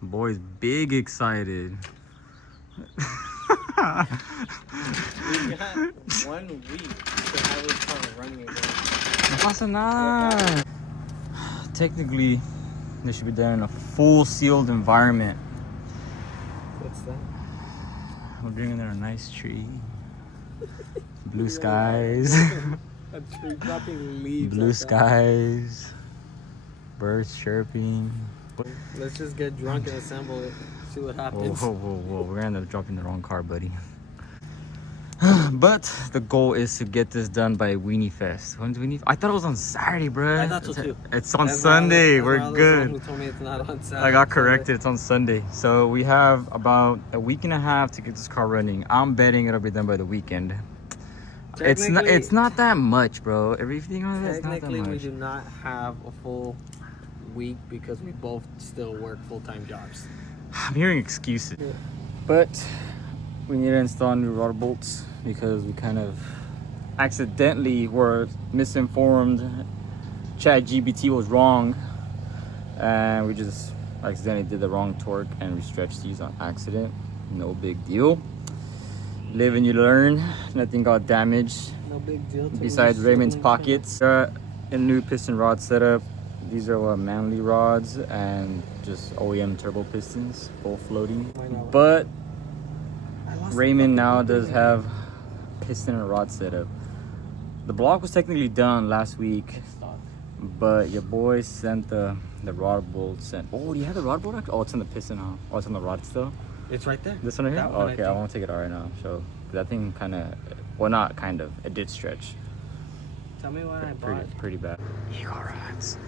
Boy's big excited. We got 1 week to have this car running again. No pasa nada. Technically, they should be done in a full sealed environment. What's that? We're drinking there a nice tree. Blue skies. A tree dropping leaves. Blue skies. Birds chirping. Let's just get drunk and assemble it. See what happens. Whoa. We're gonna end up dropping the wrong car, buddy. But the goal is to get this done by Weenie Fest. When's Weenie? I thought it was on Saturday, bro. I thought so too. It's on Sunday. We're good. Who told me it's not on Saturday. I got corrected. It's on Sunday. So we have about a week and a half to get this car running. I'm betting it'll be done by the weekend. It's not that much, bro. Everything on it's not that Technically, much. we do not have a full week because we both still work full-time jobs. I'm hearing excuses. But we need to install new rudder bolts because we kind of accidentally were misinformed. ChatGPT was wrong, and we just accidentally did the wrong torque and we stretched these on accident. No big deal. Live and you learn. Nothing got damaged. No big deal. Besides Raymond's pockets. A new piston rod setup. These are Manly rods and just OEM turbo pistons, full floating. But Raymond now does have piston and rod setup. The block was technically done last week, but your boy sent the rod bolts. Oh, do you have the rod bolt? Oh, it's on the piston, huh? Oh, it's on the rod still? It's right there. This one right here? That one, okay, I want to take it out right now. So that thing kind of, well, not kind of, it did stretch. Tell me what I bought. Pretty bad. Eagle rods.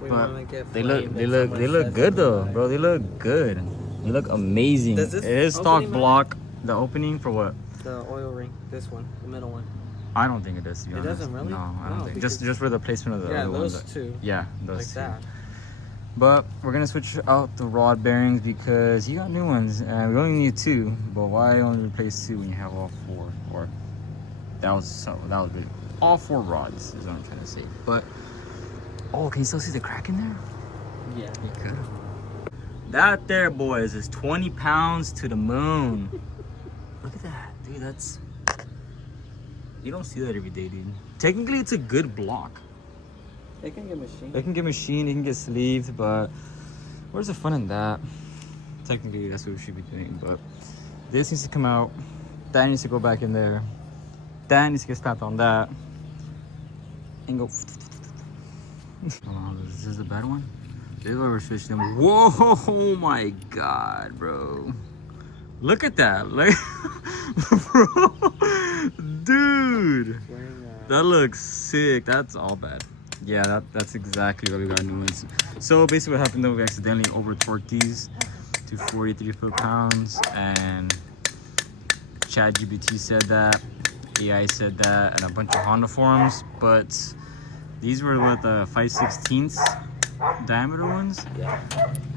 But they look good though, bro. They look good. They look amazing. It is stock block. The opening for what? The oil ring. This one, the middle one. I don't think it does. To be honest. Doesn't really. No, I don't think. Just for the placement of the other those ones. two. Yeah, those like two. That. But we're gonna switch out the rod bearings because you got new ones, and we only need 2. But why only replace 2 when you have all 4? Or that was really all 4 rods is what I'm trying to say. But oh, can you still see the crack in there? Yeah. You could. That there, boys, is 20 pounds to the moon. Look at that, dude. That's, you don't see that every day, dude. Technically, it's a good block. It can get machined. It can get machined, it can get sleeved, but where's the fun in that? Technically, that's what we should be doing, but this needs to come out. That needs to go back in there. That needs to get slapped on that. And go. Oh, this is the bad one? This is why we're switching them. Whoa, oh my God, bro. Look at that. Like, bro. Dude. That looks sick. That's all bad. Yeah, that's exactly why we got new ones. So basically what happened though, we accidentally over torqued these to 43 foot-pounds, and ChatGPT said that, AI said that, and a bunch of Honda forums, but these were with 5/16 diameter ones. Yeah.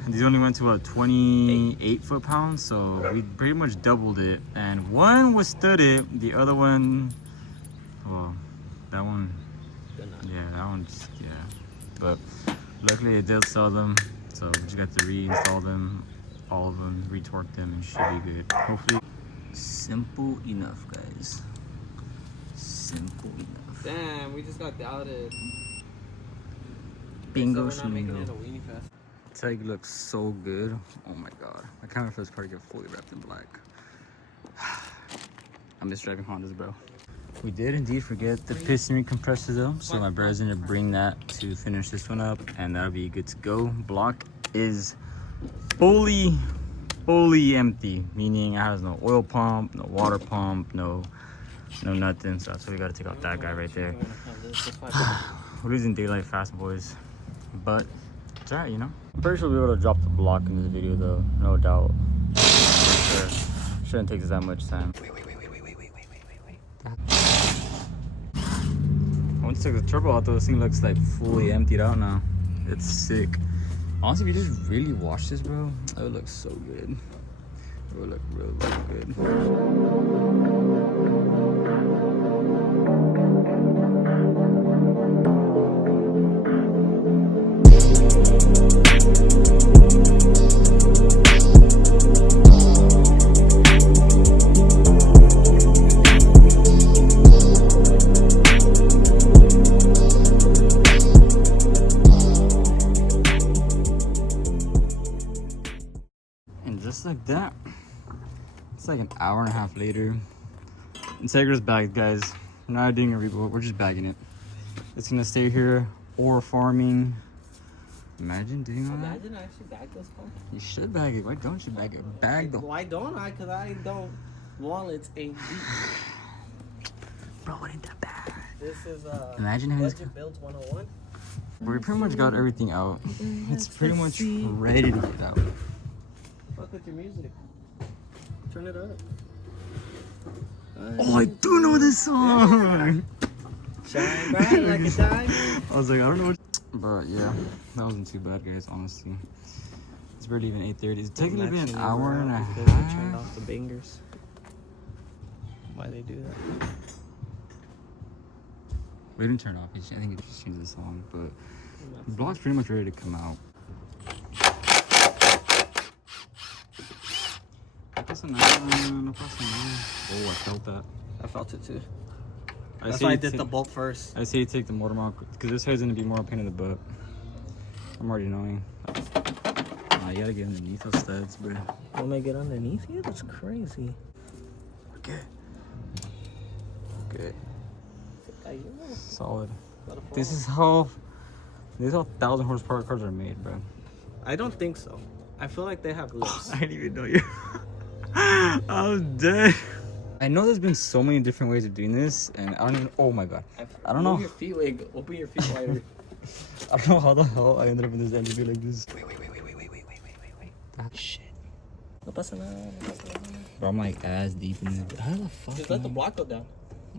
And these only went to 28 foot-pounds, so we pretty much doubled it. And one withstood it, the other one, well, that one, yeah, that one's, yeah. But luckily it did sell them, so we just got to reinstall them, all of them, retorque them, and should be good. Hopefully. Simple enough, guys. Simple enough. Damn, we just got doubted. Bingo so we're not making it a schmingo. weenie fest. Tag looks so good. Oh my God. I can't wait for this car to get fully wrapped in black. I miss driving Hondas, bro. We did indeed forget the piston ring compressor though, so my brother's gonna bring that to finish this one up, and that'll be good to go. Block is fully empty, meaning it has no oil pump, no water pump, no nothing. So that's why we gotta take out that guy right there. We're losing daylight fast, boys, but it's alright, you know. I'm pretty sure we'll be able to drop the block in this video though, no doubt. For sure. Shouldn't take us that much time. Wait. Once I took the turbo out though, this thing looks like fully emptied out now. It's sick. Honestly, if you just really wash this, bro, it would look so good. It would look really good. just like that, it's like an hour and a half later. Integra's bagged, guys. We're not doing a rebuild, we're just bagging it. It's gonna stay here or farming. Imagine doing all that. Imagine I actually bag this car. You should bag it. Why don't you bag it? Bag the. Why don't I? Because I don't. Wallets ain't deep. Bro, it ain't that bad. This is Imagine having budget builds 101. We pretty much got everything out. It's pretty much ready to get out. Fuck with your music. Turn it up. Oh, I do know this song. Shine bright like a diamond. I was like, I don't know what. But yeah, that wasn't too bad, guys. Honestly, it's barely even 8:30. It's technically been an hour and a half. Because they turned off the bangers. Why they do that? We didn't turn it off. I think it just changed the song, but the block's pretty much ready to come out. Oh, I felt that. I felt it too. I That's say why I you did ta- the bolt first. I say you take the motor mount because this side's gonna be more a pain in the butt. I'm already knowing. You gotta get underneath those studs, bro. Want me to get underneath you? That's crazy. Okay. Okay. Solid. This is how 1,000 horsepower cars are made, bro. I don't think so. I feel like they have lips. I didn't even know you. I'm dead. I know there's been so many different ways of doing this, and I don't even. Oh my god. I don't know. Open your feet, like, open your feet wider. I don't know how the hell I ended up in this LSV like this. Wait. That shit. No pasa nada. Bro, I'm like ass deep in this. How the fuck? Just let the block go down.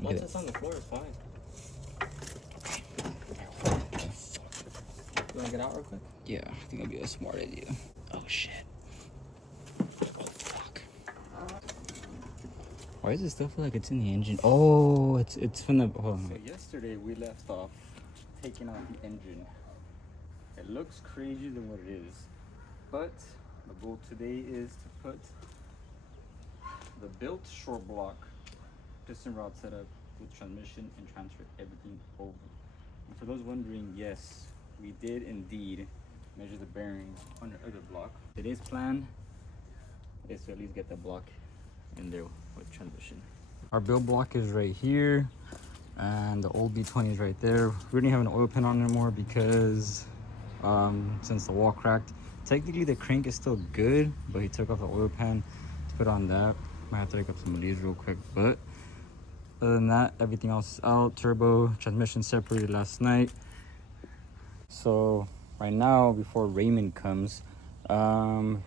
Once Okay. it's on the floor, it's fine. You wanna get out real quick? Yeah, I think that'd be a smart idea. Oh shit. Oh fuck. Why does it still feel like it's in the engine? Oh, it's from the. Hold on. So yesterday we left off taking out the engine. It looks crazier than what it is, but the goal today is to put the built short block piston rod setup with transmission and transfer everything over. And for those wondering, yes, we did indeed measure the bearings on the other block. Today's plan is to at least get the block in there with transmission. Our build block is right here, and the old B20 is right there. We didn't have an oil pan on anymore because since the wall cracked. Technically the crank is still good, but he took off the oil pan to put on that. Might have to take up some of these real quick, but other than that, everything else is out. Turbo, transmission separated last night. So right now, before Raymond comes,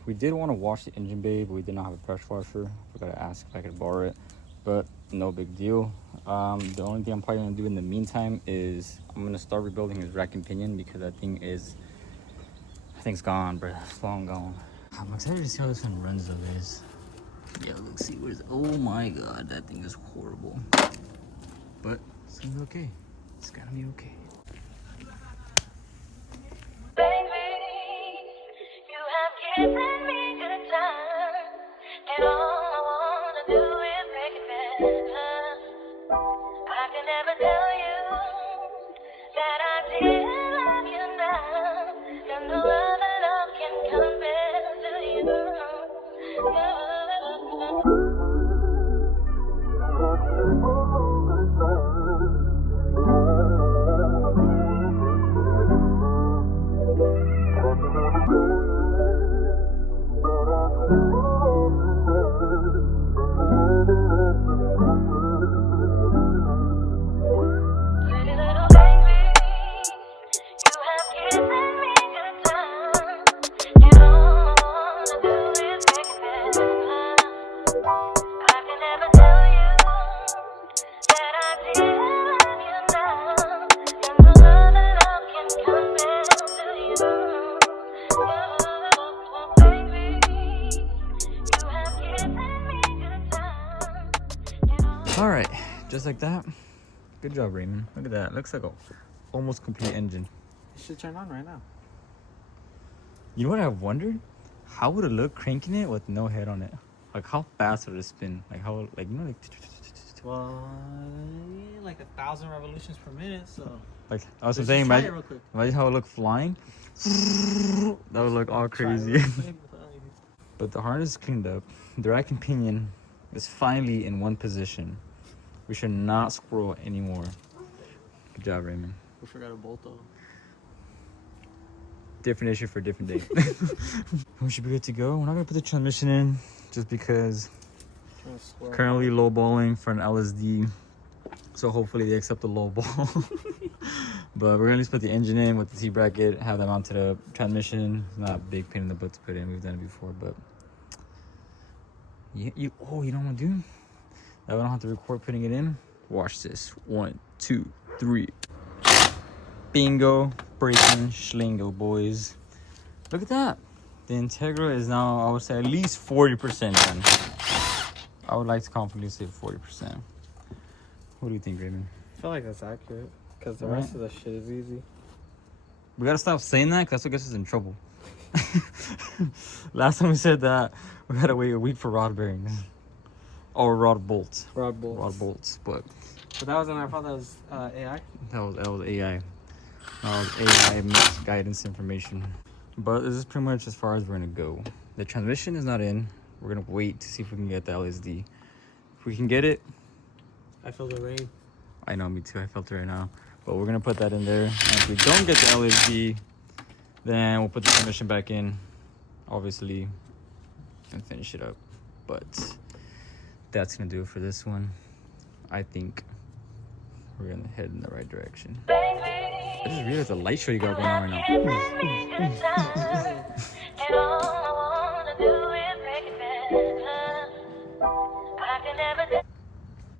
we did want to wash the engine bay, but we did not have a pressure washer. Forgot to ask if I could borrow it, but no big deal. The only thing I'm probably gonna do in the meantime is I'm gonna start rebuilding his rack and pinion because that thing is, I think it's gone, bro. It's long gone. I'm excited to see how this one runs though, guys. Yeah, let's see where's. Oh my god, that thing is horrible. But it's gonna be okay. It's gonna be okay. Given me good time, and all I wanna do is make it better. I can never tell you that I did love you now, and no other love can compare to you. All right, just like that. Good job, Raymond. Look at that. Looks like a almost complete engine. It should turn on right now. You know what I've wondered? How would it look cranking it with no head on it? Like how fast would it spin? Like how, like, you know, like. Well, like 1,000 revolutions per minute, so. Like I was Let's saying, just try it real quick. imagine how it look flying. That would look all Try it crazy. real quick. But the harness is cleaned up. The rack and pinion is finally in one position. We should not squirrel anymore. Good job, Raymond. We forgot a bolt though. Different issue for a different day. We should be good to go. We're not gonna put the transmission in just because currently low balling for an LSD. So hopefully they accept the low ball. But we're gonna at least put the engine in with the T-bracket, have that mounted up. Transmission is not a big pain in the butt to put in. We've done it before, but you know what I'm gonna do? That we don't have to record putting it in. Watch this. 1, 2, 3. Bingo, breaking schlingle, boys. Look at that. The Integra is now, I would say, at least 40% done. I would like to confidently say 40%. What do you think, Raymond? I feel like that's accurate because the Right. rest of the shit is easy. We gotta stop saying that because that's what gets us in trouble. Last time we said that, we had to wait a week for rod bearings. Or rod bolts. Rod bolts. Rod bolts, but But that wasn't our fault. That was AI. that was AI. That was AI misguidance information. But this is pretty much as far as we're gonna go. The transmission is not in. We're gonna wait to see if we can get the LSD. If we can get it, I feel the rain. I know, me too. I felt it right now. But we're gonna put that in there. And if we don't get the LSD, then we'll put the transmission back in, obviously, and finish it up. But that's gonna do it for this one. I think we're gonna head in the right direction. I just realized the light show you got going on right now. And all I wanna do is make it better. I can never